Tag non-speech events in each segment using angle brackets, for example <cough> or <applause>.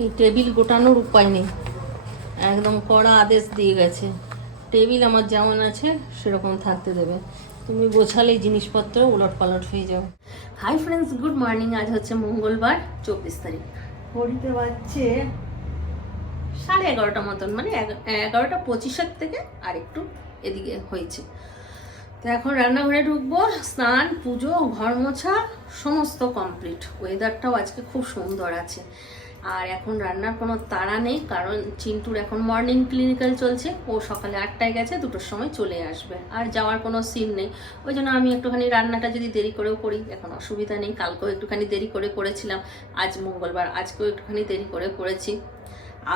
এই টেবিল গোটানোর উপায় নেই। একদম কড়া আদেশ দিয়ে গেছে। টেবিল আমার যেমন আছে সেরকম থাকতে দেবে। তুমি গোছালেই জিনিসপত্র উলট পালট হয়ে যাও। হাই ফ্রেন্ডস গুড মর্নিং আজ হচ্ছে মঙ্গলবার চব্বিশ তারিখ। ঘড়িতে বাজছে সাড়ে এগারোটা মতন মানে এগারোটা পঁচিশের থেকে আর একটু এদিকে হয়েছে। তো এখন রান্নাঘরে ঢুকবো স্নান পুজো ঘর মোছা সমস্ত কমপ্লিট ওয়েদারটাও আজকে খুব সুন্দর আছে। আর এখন রান্নার কোনো তাড়া নেই, কারণ চিন্টুর এখন মর্নিং ক্লিনিক্যাল চলছে। ও সকালে আটটায় গেছে, দুটোর সময় চলে আসবে। আর যাওয়ার কোনো সিন নেই। ওই জন্য আমি একটুখানি রান্নাটা যদি দেরি করেও করি, এখন অসুবিধা নেই। কালকেও একটুখানি দেরি করে করেছিলাম। আজ মঙ্গলবার, আজকেও একটুখানি দেরি করে করেছি।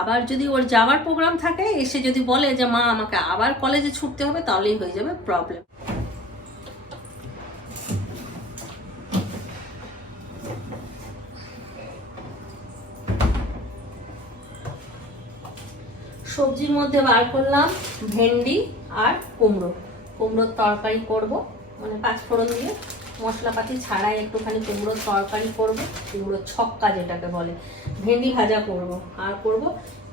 আবার যদি ওর যাওয়ার প্রোগ্রাম থাকে, এসে যদি বলে যে, মা, আমাকে আবার কলেজে ছুটতে হবে, তাহলেই হয়ে যাবে প্রবলেম সবজির মধ্যে বার করলাম ভেন্ডি আর কুমড়ো। কুমড়োর তরকারি করব মানে পাঁচফোড়ন দিয়ে। মশলাপাতি ছাড়াই একটুখানি কুমড়োর তরকারি করব, কুমড়োর ছক্কা যেটাকে বলে। ভেন্ডি ভাজা করব। আর করব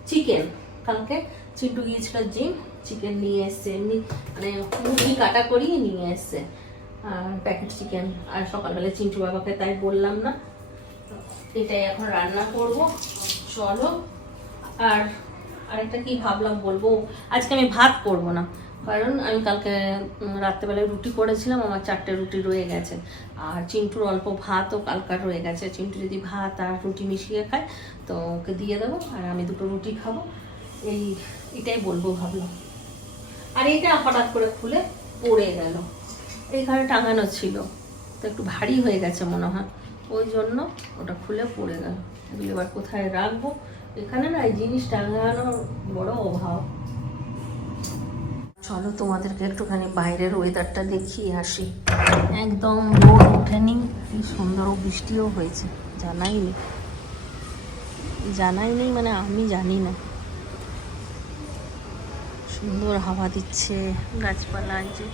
চিকেন কালকে চিন্টু গিয়েছিল জিম, চিকেন নিয়ে এসছে, এমনি মানে মুরগি কাটা করিয়ে নিয়ে এসছে প্যাকেট চিকেন। আর সকালবেলা চিন্টু বাবাকে তাই বললাম না। এটাই এখন রান্না করব। চলো, আর আরেকটা কি ভাবলাম বলব? আজকে আমি ভাত করব না। কারণ আমি কালকে রাত্রেবেলায় রুটি করেছিলাম, আমার চারটে রুটি রয়ে গেছে। আর চিন্টুর অল্প ভাতও কালকার রয়ে গেছে। চিন্টু যদি ভাত আর রুটি মিশিয়ে খায়, তো ওকে দিয়ে দেবো, আর আমি দুটো রুটি খাব। এই, এটাই বলব ভাবলাম। আর এটা হঠাৎ করে খুলে পড়ে গেল। এইখানে টাঙানো ছিল। তো একটু ভারী হয়ে গেছে মনে হয়। ওই জন্য ওটা খুলে পড়ে গেল। এগুলো এবার কোথায় রাখব? এখানে না এই জিনিস টাঙানোর বড় অভাব। চলো তোমাদেরকে একটুখানি বাইরের ওয়েদারটা দেখিয়ে আসি। একদম রোদ ওঠেনি, কি সুন্দর বৃষ্টিও হয়েছে। জানাই নেই। জানাই নেই মানে আমি জানি না। সুন্দর হাওয়া দিচ্ছে, গাছপালা যে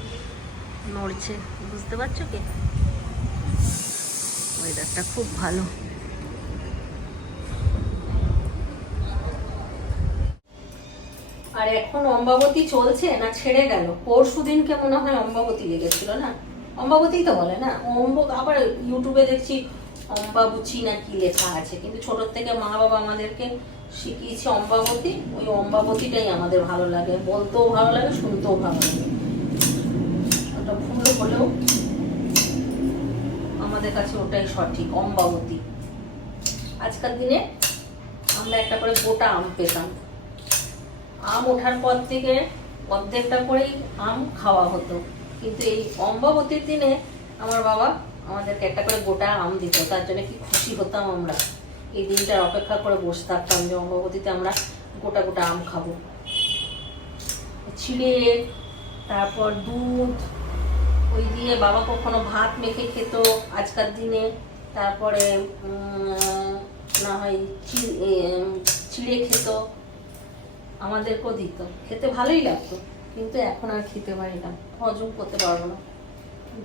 নড়ছে, বুঝতে পারছ কি? ওয়েদারটা খুব ভালো। আর এখন অম্বাবতী চলছে না ছেড়ে গেল? পরশু দিনকে মনে হয় অম্বাবতী লেগেছিল না? অম্বাবতী তো বলে না? অম্ব, আবার ইউটিউবে দেখছি অম্বাবুচি না কি লেখা আছে। কিন্তু ছোটোর থেকে মা বাবা আমাদেরকে শিখিয়েছে অম্বাবতী। ওই অম্বাবতীটাই আমাদের ভালো লাগে। বলতেও ভালো লাগে, শুনতেও ভালো লাগে। ওটা ভুল হলেও আমাদের কাছে ওটাই সঠিক, অম্বাবতী। আজকাল দিনে আমরা একটা করে গোটা আম পেতাম। আম ওঠার পর থেকে অর্ধেকটা করেই আম খাওয়া হতো। কিন্তু এই অম্বাবতীর দিনে আমার বাবা আমাদেরকে একটা করে গোটা আম দিত, তার জন্য কি খুশি হতাম আমরা। এই দিনটার অপেক্ষা করে বসে থাকতাম যে অম্বাবতীতে আমরা গোটা গোটা আম খাব। ছিঁড়ে তারপর দুধ, ওই দিয়ে বাবা কখনো ভাত মেখে খেত আজকাল দিনে। তারপরে না হয় চিড়ে খেত। আমাদেরকেও দিত। খেতে ভালোই লাগতো, কিন্তু এখন আর খেতে পারি না। হজম করতে পারব না।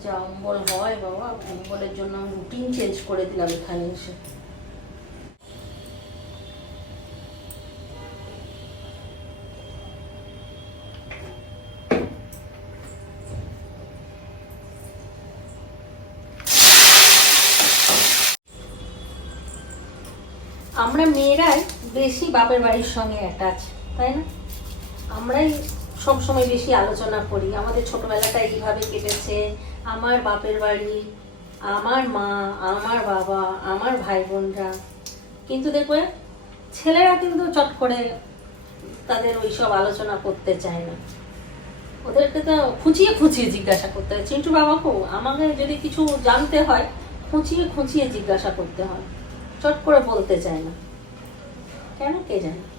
যা অম্বল হয় বাবা, অম্বলের জন্য আমি রুটিন চেঞ্জ করে দিলাম এখানে এসে। আমরা মেয়েরাই বেশি বাপের বাড়ির সঙ্গে অ্যাটাচ তাই না? আমরাই সবসময় বেশি আলোচনা করি। আমাদের ছোটবেলাটা এইভাবে কেটেছে, আমার বাপের বাড়ি, আমার মা, আমার বাবা, আমার ভাই বোনরা কিন্তু দেখবে, ছেলেরা কিন্তু চট করে তাদের ওইসব আলোচনা করতে চায় না। ওদেরকে তো খুঁচিয়ে খুঁচিয়ে জিজ্ঞাসা করতে হয়। চিন্টু বাবাকেও আমাকে যদি কিছু জানতে হয়, খুঁচিয়ে খুঁচিয়ে জিজ্ঞাসা করতে হয়। চট করে বলতে চায় না। কেন কে জানে?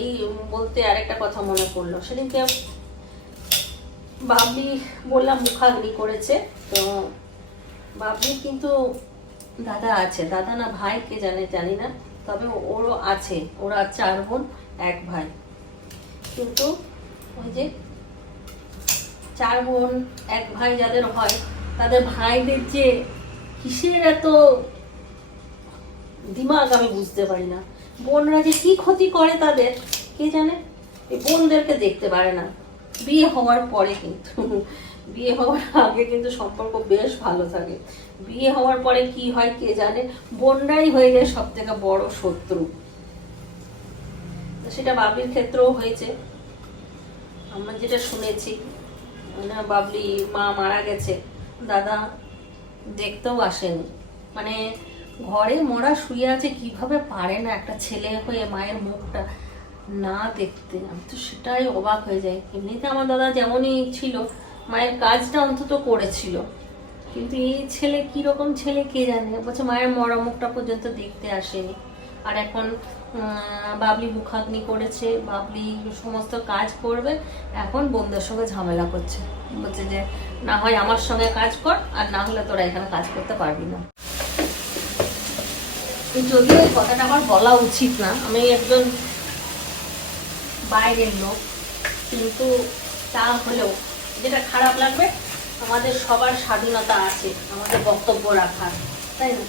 এই বলতে আরেকটা কথা মনে পড়ল। সেদিনকে বাবলি বললাম মুখাগ্নি করেছে, তো বাবলি কিন্তু দাদা আছে। দাদা না ভাই কে জানে, জানি না। তবে ওরও আছে। ওরা চার বোন, এক ভাই। কিন্তু ওই যে চার বোন, এক ভাই যাদের হয়, তাদের ভাইদের যে কিসের এত দিমাগ আমি বুঝতে পারি না। বোনরা যে কি ক্ষতি করে তাদের, কে জানে? এই বোনদেরকে দেখতে পারে না। বিয়ে হওয়ার পরে কিন্তু। বিয়ে হওয়ার আগে কিন্তু সম্পর্ক বেশ ভালো থাকে। বিয়ে হওয়ার পরে কি হয় কে জানে? বোনরাই হয়ে যায় সব থেকে বড় শত্রু। সেটা বাবলির ক্ষেত্রেও হয়েছে। আমরা যেটা শুনেছি না বাবলি মা মারা গেছে, দাদা দেখতেও আসেনি। মানে ঘরে মোড়া শুয়ে আছে, কীভাবে পারে না একটা ছেলে হয়ে মায়ের মুখটা না দেখতে? আমি তো সেটাই অবাক হয়ে যাই। এমনিতে আমার দাদা যেমনই ছিল, মায়ের কাজটা অন্তত করেছিল। কিন্তু এই ছেলে রকম ছেলে কে জানে? বলছে, মায়ের মরা মুখটা পর্যন্ত দেখতে আসেনি। আর এখন বাবলি মুখাগ্নি করেছে, বাবলি সমস্ত কাজ করবে, এখন বন্ধুর সঙ্গে ঝামেলা করছে। বলছে যে, না হয় আমার সঙ্গে কাজ কর, আর না হলে তোরা এখানে কাজ করতে পারবি না। যদিও এই কথাটা আমার বলা উচিত না, আমি একজন বাইরের লোক, কিন্তু তা হলেও যেটা খারাপ লাগবে, আমাদের সবার স্বাধীনতা আছে, আমাদের বক্তব্য রাখার, তাই না?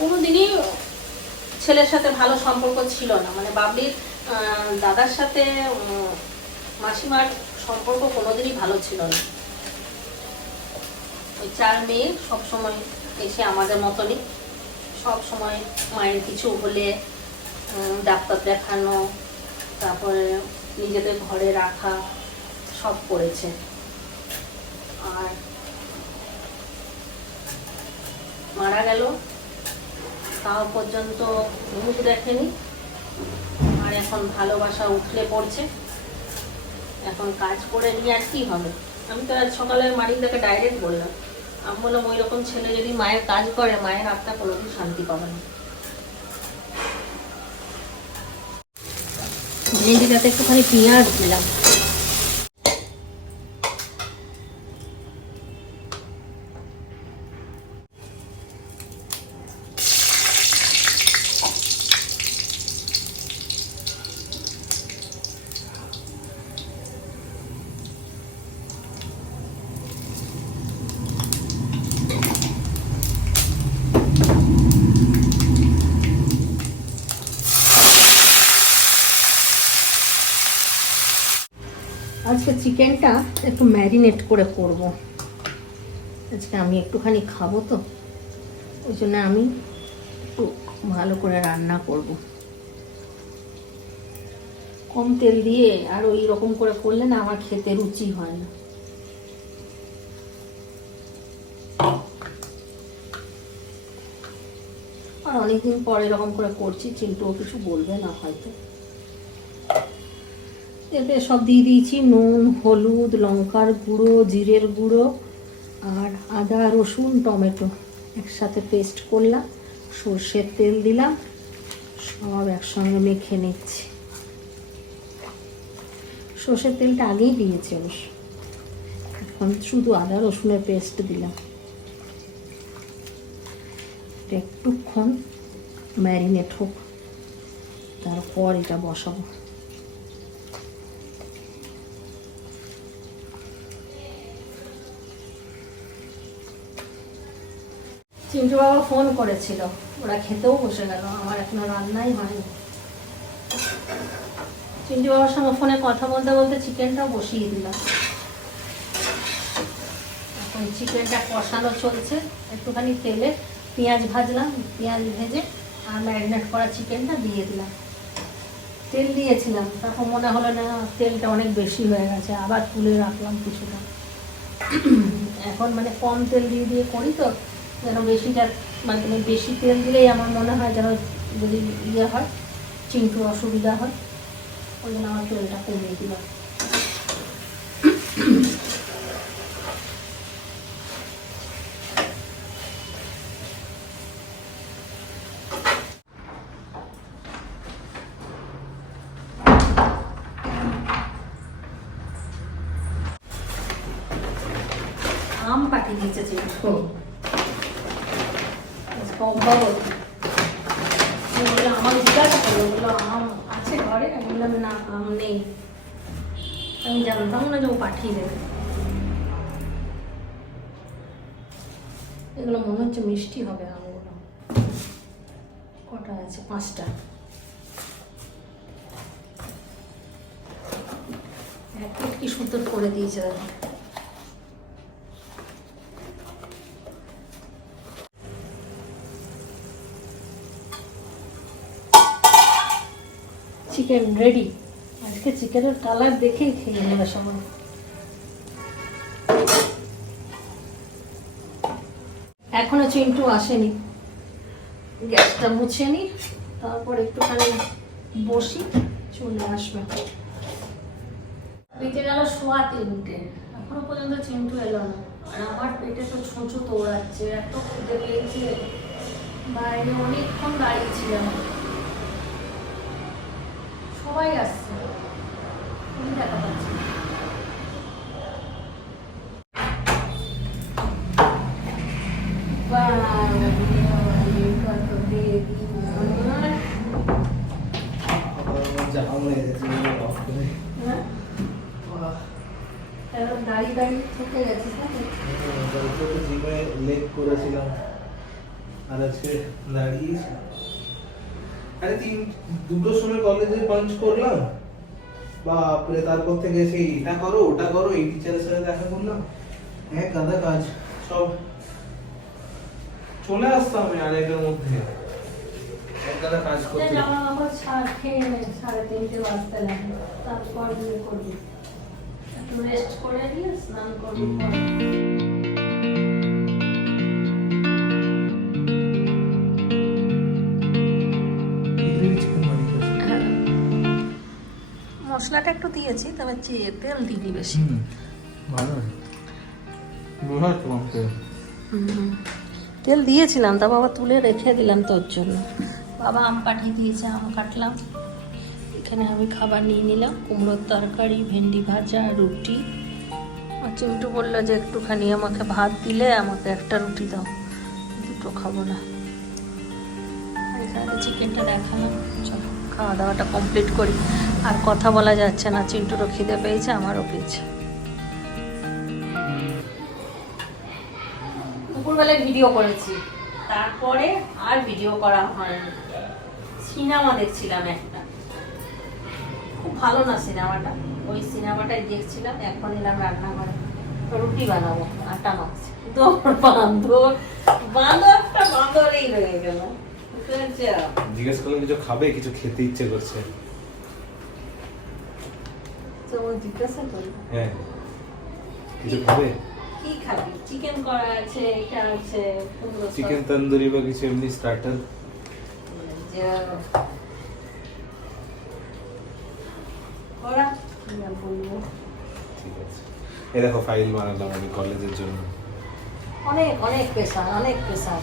কোনোদিনই ছেলের সাথে ভালো সম্পর্ক ছিল না মানে বাবলির দাদার সাথে মাসিমার সম্পর্ক কোনোদিনই ভালো ছিল না। ওই চার মেয়ে সবসময় এসে আমাদের মতনই সব সময় মায়ের কিছু হলে ডাক্তার দেখানো, তারপরে নিজেদের ঘরে রাখা, সব করেছে। আর মারা গেল, তাও পর্যন্ত মুখ দেখেনি। আর এখন ভালোবাসা উঠলে পড়ছে। এখন কাজ করে নিয়ে আর কি হবে? আমি তো আজ সকালে মালিকদাকে ডাইরেক্ট বললাম। আমি বললাম, ওই রকম ছেলে যদি মায়ের কাজ করে, মায়ের আত্মা কোনোদিন শান্তি পাবে না। একটুখানি পেঁয়াজ দিলাম। আজকে চিকেনটা একটু ম্যারিনেট করে করব। আজকে আমি একটুখানি খাব তো, ওই জন্য আমি একটু ভালো করে রান্না করব। কম তেল দিয়ে আর ওই রকম করে করলে না আমার খেতে রুচি হয় না। আর অনেকদিন পর এরকম করে করছি চিন্টুও কিছু বলবে না হয়তো। এতে সব দিয়ে দিয়েছি, নুন, হলুদ, লঙ্কার গুঁড়ো, জিরের গুঁড়ো আর আদা, রসুন, টমেটো একসাথে পেস্ট করলাম, সর্ষের তেল দিলাম, সব একসঙ্গে মেখে নিচ্ছি। সর্ষের তেলটা আগেই দিয়েছি অবশ্য। এখন শুধু আদা, রসুনের পেস্ট দিলাম। একটুক্ষণ ম্যারিনেট হোক, তারপর এটা বসাবো। চিন্টু বাবা ফোন করেছিল। ওরা খেতেও বসে গেল, আমার এখনও রান্নাই হয়নি। চিন্টু বাবার সঙ্গে ফোনে কথা বলতে বলতে চিকেনটাও বসিয়ে দিলাম এখন চিকেনটা কষানো চলছে। একটুখানি তেলে পেঁয়াজ ভাজলাম, পেঁয়াজ ভেজে আর ম্যারিনেট করা চিকেনটা দিয়ে দিলাম। তেল দিয়েছিলাম, তখন মনে হলো না তেলটা অনেক বেশি হয়ে গেছে, আবার তুলে রাখলাম কিছুটা। এখন মানে কম তেল দিয়ে দিয়ে করি তো যেন বেশিটা মানে বেশি তেল দিলেই আমার মনে হয় যেন যদি ইয়ে হয়, চিন্টু অসুবিধা হয়, ওই জন্য আমার তেলটা কমিয়ে দিলাম। আম পাঠিয়ে দিয়েছে চিন্টু। আমি বললাম আমাকে জিজ্ঞাসা করল। বলল আছে ঘরে? আমি বললাম, না, আম নেই। আমি জানতাম না যে ও পাঠিয়ে দেবে। এগুলো মনে হচ্ছে মিষ্টি হবে আমগুলো কটা আছে? পাঁচটা। এক কি সুন্দর করে দিয়েছে চিকেন রেডি আজকে চিকেনের কালার দেখেই খেয়ে নেবে সবাই। এখনও চিন্টু আসেনি। গ্যাসটা মুছে নি, তারপর একটুখানি বসি, চলে আসবে। পেটে গেল সোয়া তিনটে এখনও পর্যন্ত চিন্টু এলো না। আর আমার পেটে তো ছুঁচু দৌড়াচ্ছে, এত খুঁজে পেয়েছে। বাইরে অনেকক্ষণ দাঁড়িয়েছিলাম সবাই আসছে আমি দেখা পাচ্ছি না। দাঁড়িয়ে দাঁড়িয়ে থেকে গেছিস নাকি? জিমে লেগ করেছিলাম আর আজকে দাঁড়িয়ে আরে তিন দুটোর সময় কলেজে পাঞ্চ করলাম। বাপরে তারপর থেকে সেই এটা করো ওটা করো এই টিচারের সাথে দেখা করলাম। এক গাদা কাজ সব। চলে আসতাম আমি আড়াইটার মধ্যে। এক গাদা কাজ যা করতে। কাপড় ছাড় খেয়ে সাড়ে তিনটে বাজতে লাগে তারপর বিয়ে করবি। একটু রেস্ট করে নিয়ে স্নান করবি। মশলাটা একটু দিয়েছি তবে চে- তেল দিবি বেশি। ভালো। তেল। দিয়েছিলাম তা বাবা তুলে রেখে দিলাম তোর জন্য। বাবা আম পাঠিয়ে দিয়েছে আম কাটলাম। এখানে আমি খাবার নিয়ে নিলাম কুমড়োর তরকারি ভেন্ডি ভাজা রুটি। আর চিন্টু বলল যে একটুখানি আমাকে ভাত দিলে আমাকে একটা রুটি দাও দুটো খাব না। এখানে চিকেনটা দেখালাম চলো। খাওয়া দাওয়াটা কমপ্লিট করি। আর কথা বলা যাচ্ছে না, চিন্টুরও খিদে পেয়েছে, আমারও পেয়েছে। দুপুরবেলায় ভিডিও করেছি। তারপরে আর ভিডিও করা হয়নি। সিনেমা দেখছিলাম একটা। খুব ভালো না সিনেমাটা? ওই সিনেমাটাই দেখছিলাম, এখন এলাম রান্নাঘরে। রুটি বানাবো, আটা মাখছি। দৌড় বান্দর বান্দরটা বান্দরেই রয়ে গেল? জিজ্ঞেস করলাম কিছু খাবে কিছু খেতে ইচ্ছে করছে। হ্যাঁ। কিছু খাবে? কি খাবি? চিকেন করা আছে এটা আছে চিকেন তন্দুরি বা কিছু এমনি স্টার্টার ঠিক আছে। এই দেখো ফাইল বানালাম আমি কলেজের জন্য। অনেক অনেক পেশা অনেক বলব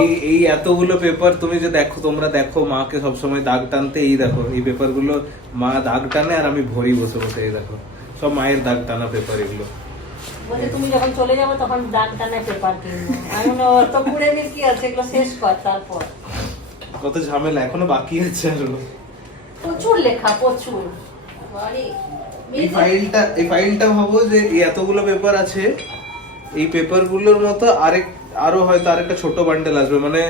এই এই এতগুলো পেপার তুমি যে দেখো তোমরা দেখো মাকে সবসময় দাগ টানতে এই দেখো এই পেপারগুলো মা দাগ টানে আর আমি ভরি বসে বসে এই দেখো সব মায়ের দাগ টানা পেপার এগুলো। বলে তুমি যখন চলে যাব তখন দাগ টানা পেপার কিনবো। আমি তো পুড়ে নিয়ে কি আছে? এগুলো শেষ কর তারপর। কত ঝামেলা এখনও বাকি আছে আরও প্রচুর লেখা প্রচুর। এই ফাইলটা এই ফাইলটা ভাবো যে এতগুলো পেপার আছে এই পেপারগুলোর মতো আরেক আরও হয়তো আরেকটা ছোট বান্ডেল আসবে। মানে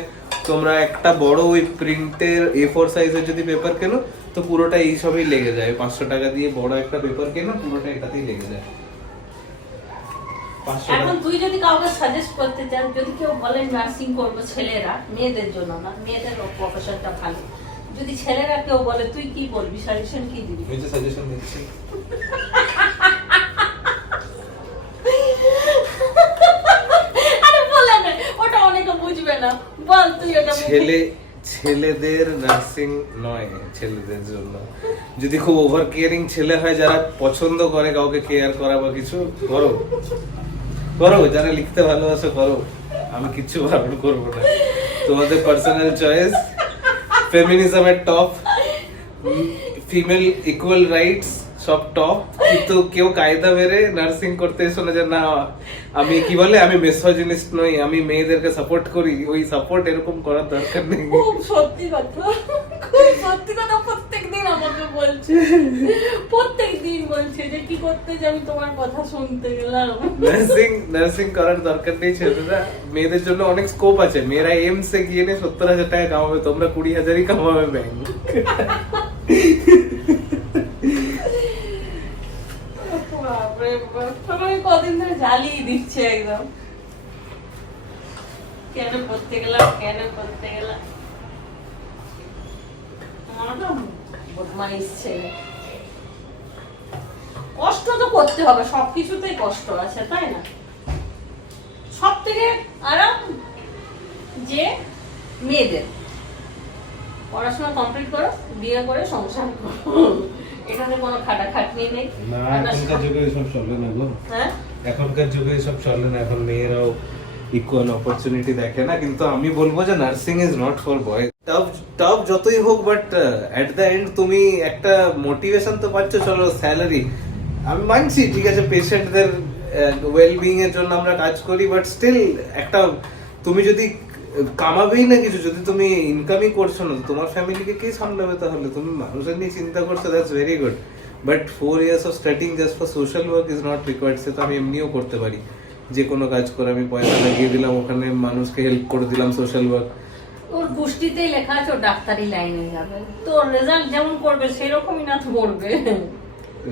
তোমরা একটা বড় ওই প্রিন্টের এ ফোর সাইজের যদি পেপার কেনো তো পুরোটা এই সবই লেগে যায়। পাঁচশো টাকা দিয়ে বড় একটা পেপার কেনো পুরোটা এটাতেই লেগে যায়। পাঁচশো এখন টাকা তুই যদি কাউকে সাজেস্ট করতে চান যদি কেউ বলে নার্সিং করব ছেলেরা মেয়েদের জন্য না মেয়েদের প্রফেশনটা ভালো। যদি ছেলেরা কেউ বলে তুই কি বলবি? সাজেশন কি দিবি? সাজেশন দিচ্ছি <laughs> আরে বলে না ওটা অনেকে বুঝবে না বল তুই ওটা ছেলে, ছেলেদের নার্সিং নয়, ছেলেদের জন্য। যদি খুব ওভার কেয়ারিং ছেলে হয় যারা পছন্দ করে কাউকে কেয়ার করা বা কিছু, করো। করো, যারা লিখতে ভালোবাসো, করো। আমি কিচ্ছু বারণ করব না। তোমাদের পার্সোনাল চয়েস ফেমিনিজমের টপ ফিমেল ইকুয়াল রাইটস সব টপ কিন্তু কেউ কায়দা মেরে নার্সিং করতে এসো না যে না আমি কি বলে আমি মেসোজিনিস্ট নই আমি মেয়েদেরকে সাপোর্ট করি। ওই সাপোর্ট এরকম করার দরকার নেই। খুব সত্যি কথা খুব সত্যি কথা প্রত্যেকদিন আমাকে বলছে প্রত্যেকদিন বলছে যে কি করতে যে আমি তোমার কথা শুনতে গেলাম? নার্সিং নার্সিং করার দরকার নেই ছেলেরা। মেয়েদের জন্য অনেক স্কোপ আছে। মেয়েরা এমস এ গিয়ে নিয়ে সত্তর হাজার টাকা কামাবে তোমরা কুড়ি হাজারই কামাবে ব্যাংক বাপরে বাপ, আমাকে কদিন ধরে জ্বালিয়ে দিচ্ছে একদম। কেন গেলাম কেন গেলাম? কষ্ট তো করতে হবে, সবকিছুতেই কষ্ট আছে, তাই না? সব থেকে আরাম যে মেয়েদের। পড়াশোনা কমপ্লিট করো, বিয়ে করে সংসার করো। এখানে কোনো খাটাখাটনি নেই। না এখনকার যুগে এসব চলে না গো। হ্যাঁ? এখনকার যুগে এসব চলে না এখন মেয়েরাও ইকুয়াল অপরচুনিটি দেখে না কিন্তু আমি বলব যে nursing is not for boy tough tough যতই হোক বাট এট দ্য এন্ড তুমি একটা মোটিভেশন তো পাচ্ছ চলো স্যালারি আমি মানছি ঠিক আছে পেশেন্টদের ওয়েল বিং এর জন্য আমরা কাজ করি বাট স্টিল একটা তুমি যদি কামাবেই না কিছু যদি তুমি ইনকামই করছ না তো তোমার ফ্যামিলিকে কে সামলাবে তাহলে? তুমি মানুষের নিয়ে চিন্তা করছ that's very good but four years of starting just for social work is not required সে তো আমি এমনিও করতে পারি। যে কোনো কাজ করে আমি পয়সা লাগিয়ে দিলাম ওখানে মানুষকে হেল্প করে দিলাম সোশ্যাল ওয়ার্ক ওর পুষ্টিতেই লেখা আছে ডাক্তারি লাইনে যাবে। তোর রেজাল্ট যেমন করবে সেরকমই না তো করবে। তো,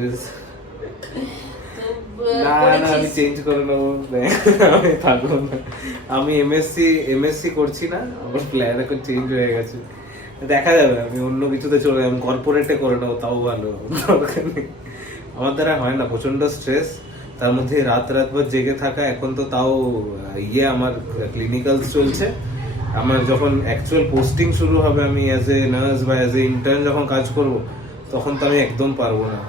না না আমি। চেঞ্জ করে নেব। আমি থাকব না। আমি এমএসসি এমএসসি করছি না আমার প্ল্যান এখন চেঞ্জ হয়ে গেছে। দেখা যাবে আমি অন্য কিছুতে চলে আমি কর্পোরেটে করে নেব তাও ভালো আমার দ্বারা হয় না প্রচণ্ড স্ট্রেস তার মধ্যে রাত রাত ভর জেগে থাকা এখন তো তাও ইয়ে আমার ক্লিনিক্যাল চলছে। আমার যখন অ্যাকচুয়াল পোস্টিং শুরু হবে আমি অ্যাজ এ নার্স বা অ্যাজ এ ইন্টার্ন যখন কাজ করব তখন তো আমি একদম পারব না।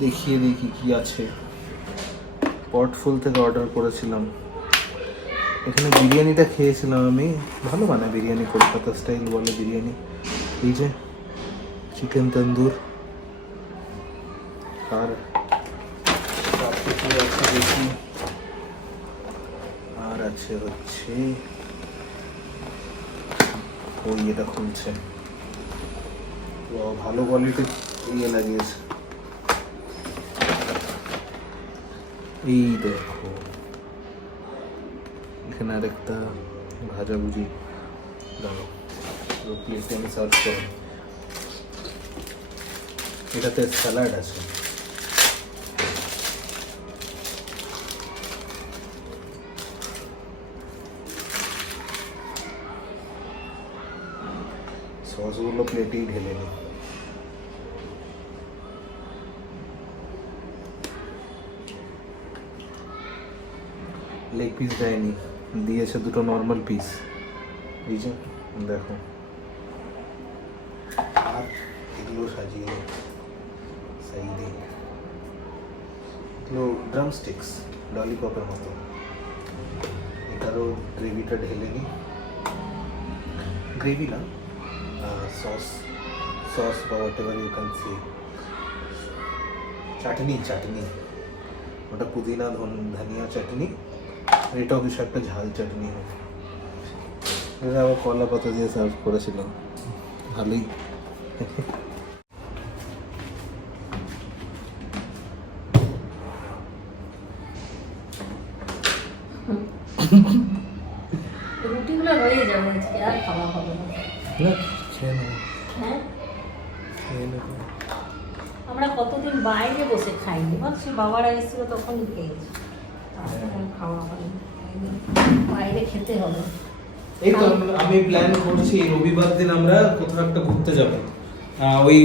দেখিয়ে দেখি কি আছে। পটফুল থেকে অর্ডার করেছিলাম। এখানে বিরিয়ানিটা খেয়েছিলাম আমি। ভালো বানায় বিরিয়ানি, কলকাতা স্টাইল বলে বিরিয়ানি। এই যে চিকেন তন্দুর আর আর আছে হচ্ছে ওই এটা খুলছে। ভালো কোয়ালিটির ইয়ে লাগিয়েছে এই দেখো এখানে আরেকটা ভাজাভুজি দাঁড়ো প্লেটে আমি সার্ভ করো এটাতে স্যালাড আছে সসগুলো প্লেটেই ঢেলে নিই লেগ পিস দেয়নি। দিয়েছে দুটো নর্মাল পিস এই যে, দেখো। আর এগুলো সাজিয়ে সাইডে। এগুলো ড্রাম স্টিক্স ললিপপের মতো। এটারও গ্রেভিটা ঢেলে নিই গ্রেভি না সস সস বা whatever you can see chutney chutney. ওটা পুদিনা, ধন- ধনিয়া চাটনি। এটাও কিছু একটা ঝাল চাটনি। হবে এটা আবার কলা পাতা দিয়ে সার্ভ করেছিলাম। ভালোই। রুটিগুলো রয়ে যাবে আজকে আর খাওয়া হবে না। না খেয়ে নেব। হ্যাঁ? আমরা কতদিন বাইরে বসে খাইনি। ভাবছি বাবারা এসেছিল তখন খেয়েছি খাওয়া হয়নি বাইরে খেতে হবে। এই তো আমি প্ল্যান করছি রবিবার দিন আমরা কোথাও একটা ঘুরতে যাব। ওই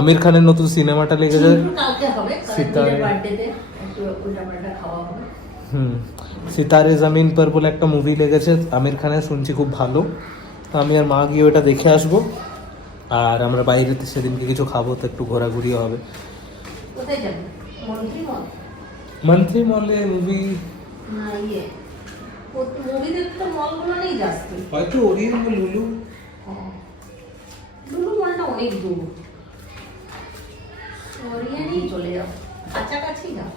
আমির খানের নতুন সিনেমাটা কালকে হবে সিতারে। হুম সিতারে জামিন পর বলে একটা মুভি লেগেছে আমির খানের শুনছি খুব ভালো। তো আমি আর মা গিয়ে ওটা দেখে আসব। আর আমরা বাইরেতে সেদিনকে কিছু খাব তো একটু ঘোরাঘুরি হবে। কোথায় যাবে? মন্ত্রী মল মুভি না লুলু লুলু মলটা অনেক দূর। চলে যাও। কাছাকাছি যাও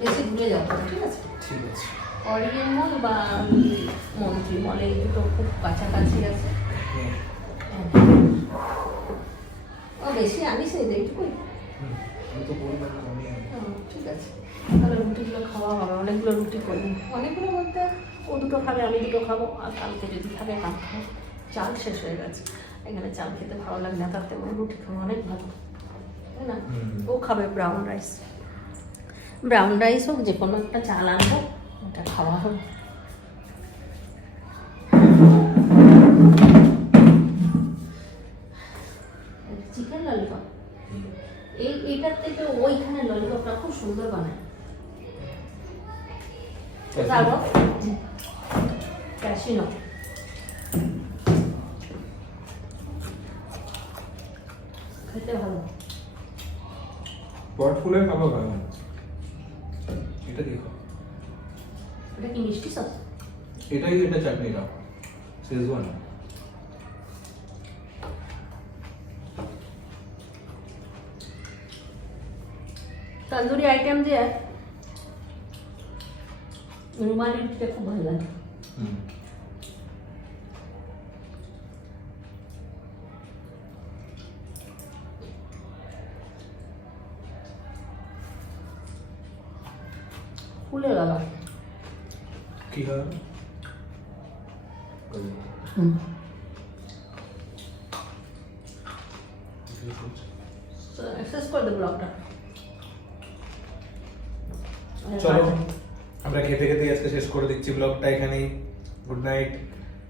বেশি দূরে যাও ঠিক আছে? ঠিক আছে। অরিয়েন মল বা মন্ত্রী মল এই দুটো খুব কাছাকাছি আছে। হ্যাঁ। ও বেশি আনিস এই এইটুকুই। আমি তো বললাম ঠিক আছে। তাহলে রুটিগুলো খাওয়া হবে অনেকগুলো রুটি করব। অনেকগুলো বলতে ও দুটো খাবে আমি দুটো খাব আর কালকে যদি খাবে কাল খাব। চাল শেষ হয়ে গেছে। এখানে চাল খেতে ভালো লাগে না তার থেকে রুটি খাওয়া অনেক ভালো। তাই না? ও খাবে ব্রাউন রাইস ব্রাউন রাইস হোক যে কোনো একটা চাল আনব ওটা খাওয়া হবে ক্যাশিনো খেতে ভালো পট ফুলের খাবার ভালো এটা দেখো এটা কি মিষ্টি সস এটাই এটা চাটনিটা শেজওয়ান তন্দুরি আইটেম যে রুমালি রুটিটা খুব ভালো লাগে হুম ফুলে বাবা কি হয় শেষ করে দেবো ব্লগটা চলো আমরা খেতে খেতে আজকে শেষ করে দিচ্ছি ব্লগটা এখানেই। গুড নাইট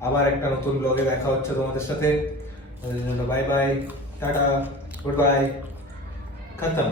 আবার একটা নতুন ব্লগে দেখা হচ্ছে তোমাদের সাথে। Bye bye ta ta good bye খতম